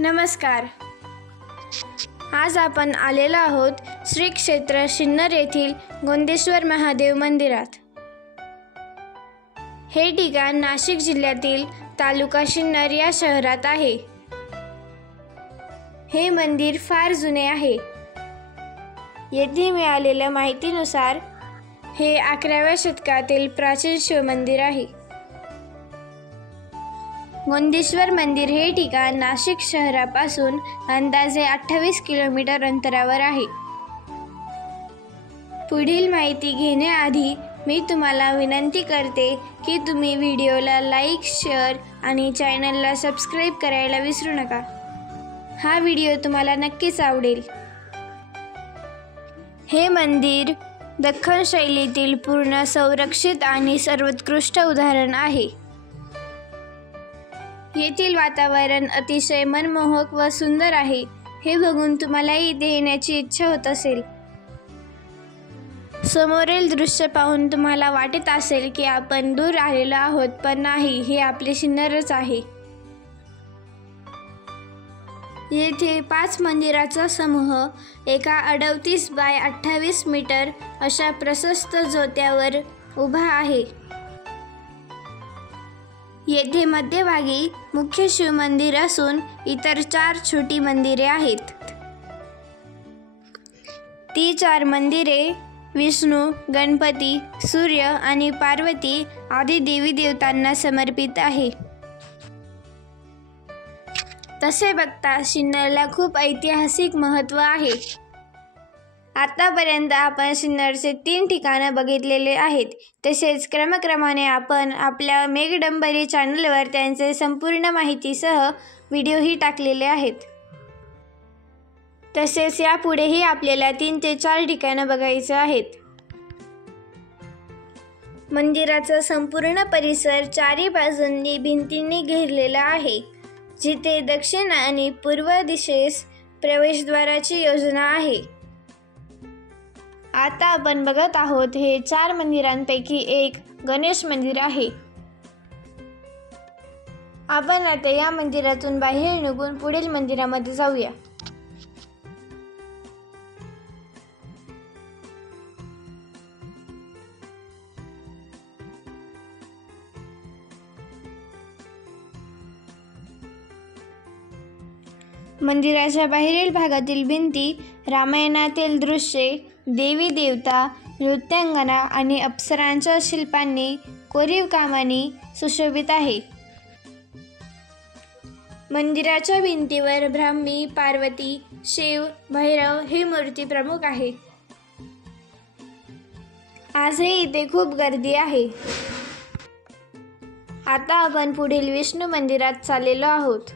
नमस्कार. आज आपण आलेलो आहोत श्री क्षेत्र सिन्नर येथील गोंदेश्वर महादेव मंदिरात. हे ठिकाण नाशिक जिल्ह्यातील तालुका सिन्नर या शहरात आहे. हे मंदिर फार जुने आहे. येथे मिळालेल्या माहितीनुसार हे 11व्या शतकातील प्राचीन शिवमंदिर आहे. गोंदेश्वर मंदिर हे ठिकाण नाशिक शहरापासून अंदाजे 28 किलोमीटर अंतरावर आहे. पुढील माहिती घेण्याआधी मी तुम्हाला विनंती करते की तुम्ही व्हिडिओला लाईक, शेअर आणि चॅनलला सबस्क्राईब करायला विसरू नका. हा व्हिडिओ तुम्हाला नक्कीच आवडेल. हे मंदिर दख्खन शैलीतील पूर्ण संरक्षित आणि सर्वोत्कृष्ट उदाहरण आहे. येथील वातावरण अतिशय मनमोहक व सुंदर आहे. हे बघून तुम्हालाही इथे येण्याची इच्छा होत असेल. समोरील दृश्य पाहून तुम्हाला वाटत असेल की आपण दूर आलेलो आहोत, पण नाही, हे आपले सिन्नरच आहे. येथे 5 मंदिराचा समूह एका 38 बाय 28 मीटर अशा प्रशस्त जोत्यावर उभा आहे. येथे मध्यभागी मुख्य शिवमंदिर असून इतर 4 छोटी मंदिरे आहेत. ती 4 मंदिरे विष्णू, गणपती, सूर्य आणि पार्वती आदी देवी देवतांना समर्पित आहे. तसे बघता सिन्नरला खूप ऐतिहासिक महत्त्व आहे. आतापर्यंत आपण सिन्नरचे 3 ठिकाणं बघितलेले आहेत. तसेच क्रमक्रमाने आपण आपल्या मेघडंबरी चॅनलवर त्यांचे संपूर्ण माहितीसह व्हिडिओही टाकलेले आहेत. तसेच यापुढेही आपल्याला 3 ते 4 ठिकाणं बघायचं आहेत. मंदिराचा संपूर्ण परिसर 4ही बाजूंनी भिंतींनी घेरलेला आहे, जिथे दक्षिण आणि पूर्व दिशेस प्रवेशद्वाराची योजना आहे. आता आपण बघत आहोत हे 4 मंदिरांपैकी एक गणेश मंदिर आहे. आपण आता या मंदिरातून बाहेर निघून पुढील मंदिरामध्ये जाऊया. मंदिराच्या बाहेरील भागातील भिंती रामायणातील दृश्ये, देवी देवता, नृत्यांगना आणि अप्सरांच्या शिल्पांनी कोरीव कामाने सुशोभित आहे. मंदिराच्या भिंतीवर ब्राह्मी, पार्वती, शिव, भैरव ही मूर्ती प्रमुख आहे. आजही इथे खूप गर्दी आहे. आता आपण पुढील विष्णू मंदिरात चाललेलो आहोत.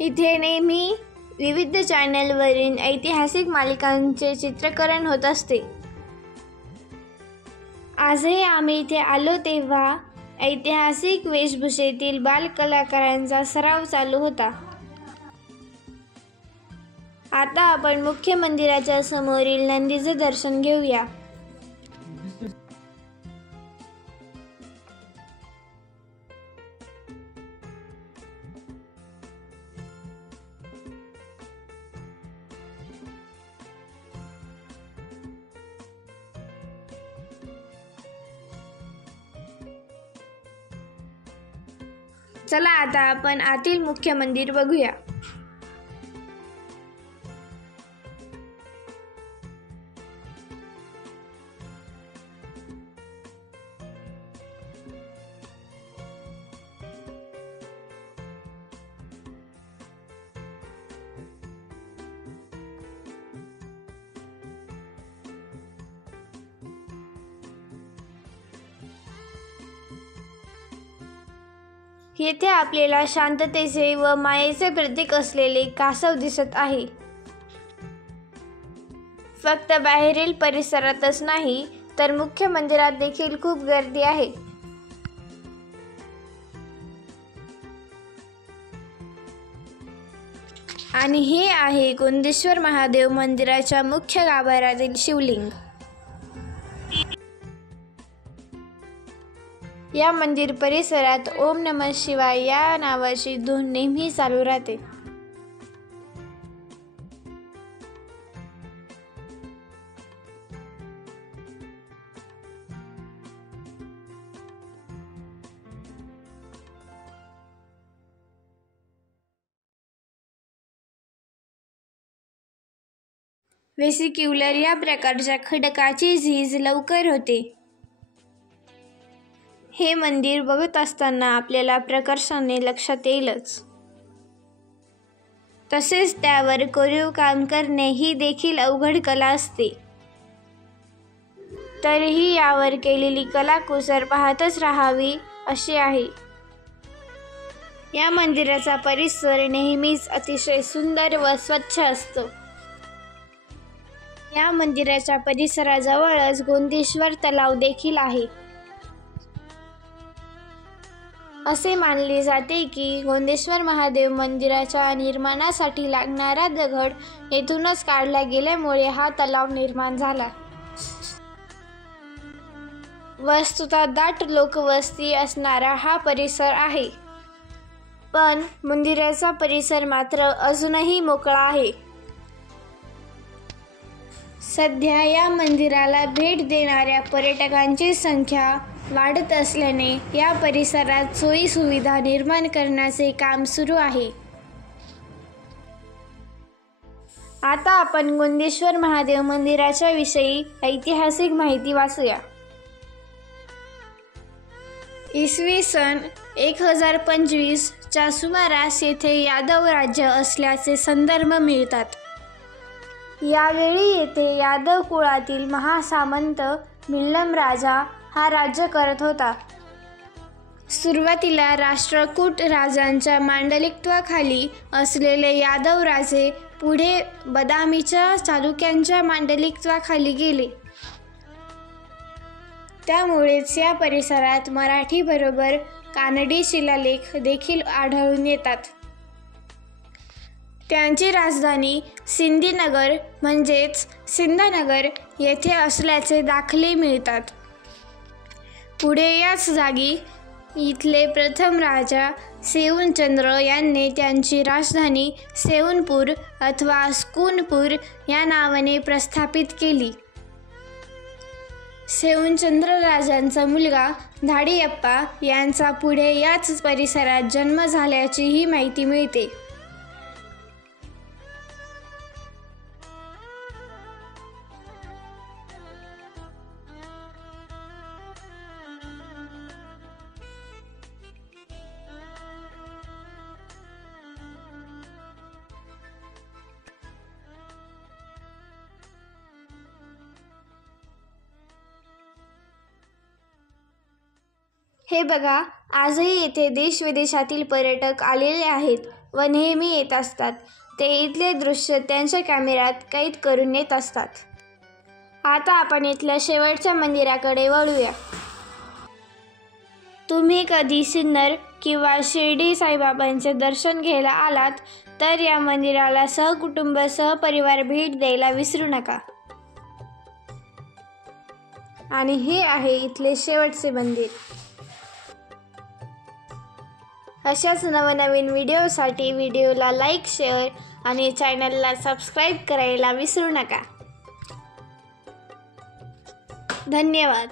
इथे नेहमी विविध चॅनलवरील ऐतिहासिक मालिकांचे चित्रीकरण होत असते. आजही आम्ही इथे आलो तेव्हा ऐतिहासिक वेशभूषेतील बालकलाकारांचा सराव चालू होता. आता आपण मुख्य मंदिराच्या समोरील नंदीचे दर्शन घेऊया. चला आता आपण आतील मुख्य मंदिर बघूया. येथे आपल्याला शांततेचे व मायेचे प्रतीक असलेले कासव दिसत आहे. फक्त बाहेरील परिसरातच नाही तर मुख्य मंदिरात देखील खूप गर्दी आहे। आणि हे आहे गोंदेश्वर महादेव मंदिराच्या मुख्य गाभाऱ्यातील शिवलिंग। या मंदिर परिसरात ओम नमः शिवाय या नावाची धून नेहमी चालू राहते। वेसिक्युलर या प्रकारच्या खडकाची झीज लवकर होते। हे मंदिर बघत असताना आपल्याला प्रकर्षाने लक्षात येईलच, तसेच त्यावर कोरीव काम करणे ही देखील अवघड कला असते। तरीही यावर केलेली कलाकुसर पाहतच राहावी अशी आहे। या मंदिराचा परिसर नेहमीच अतिशय सुंदर व स्वच्छ असतो। या मंदिराच्या परिसराजवळच गोंदेश्वर तलाव देखील आहे। असे मानले जाते की गोंदेश्वर महादेव मंदिराच्या निर्माणासाठी लागणारा दगड येथूनच काढला गेल्यामुळे हा तलाव निर्माण झाला। वस्तुतः दाट लोकवस्ती असणारा हा परिसर आहे, पण मंदिराचा परिसर मात्र अजूनही मोकळा आहे। सध्या या मंदिराला भेट देणाऱ्या पर्यटकांची संख्या वाढत असल्याने या परिसरात सोयी सुविधा निर्माण करण्याचे काम सुरू आहे। आता आपण गोंदेश्वर महादेव मंदिराच्या विषयी ऐतिहासिक माहिती वाचूया। इसवी सन 1025 च्या सुमारास येथे यादव राज्य असल्याचे संदर्भ मिळतात। यावेळी येथे यादव कुळातील महासामंत मिल्लम राजा हा राज्य करत होता। सुरुवातीला राष्ट्रकूट राजांच्या मांडलिकत्वाखाली असलेले यादव राजे पुढे बदामीच्या चालुक्यांच्या मांडलिकत्वाखाली गेले। त्यामुळेच या परिसरात मराठीबरोबर कानडी शिलालेख देखील आढळून येतात। त्यांची राजधानी सिंधीनगर म्हणजेच सिंधनगर येथे असल्याचे दाखले मिळतात। पुढे याच जागी इथले प्रथम राजा सेऊणचंद्र यांनी त्यांची राजधानी सेऊणपूर अथवा स्कूनपूर या नावाने प्रस्थापित केली। सेऊणचंद्र राजांचा मुलगा धाडियप्पा यांचा पुढे याच परिसरात जन्म झाल्याचीही माहिती मिळते। हे बघा, आजही येथे देश-विदेशातील पर्यटक आलेले आहेत व नेहमी येत असतात। ते इथले दृश्य त्यांच्या कॅमेऱ्यात कैद करून नेत असतात। आता आपण इथल्या शेवटच्या मंदिराकडे वळूया। तुम्ही कधी सिन्नर किंवा शिर्डी साईबाबांचे दर्शन घ्यायला आलात तर या मंदिराला सहकुटुंब सहपरिवार भेट द्यायला विसरू नका। आणि हे आहे इथले शेवटचे मंदिर। अशाच नवनवीन व्हिडिओसाठी व्हिडिओला लाईक, शेअर आणि चॅनलला सबस्क्राईब करायला विसरू नका। धन्यवाद।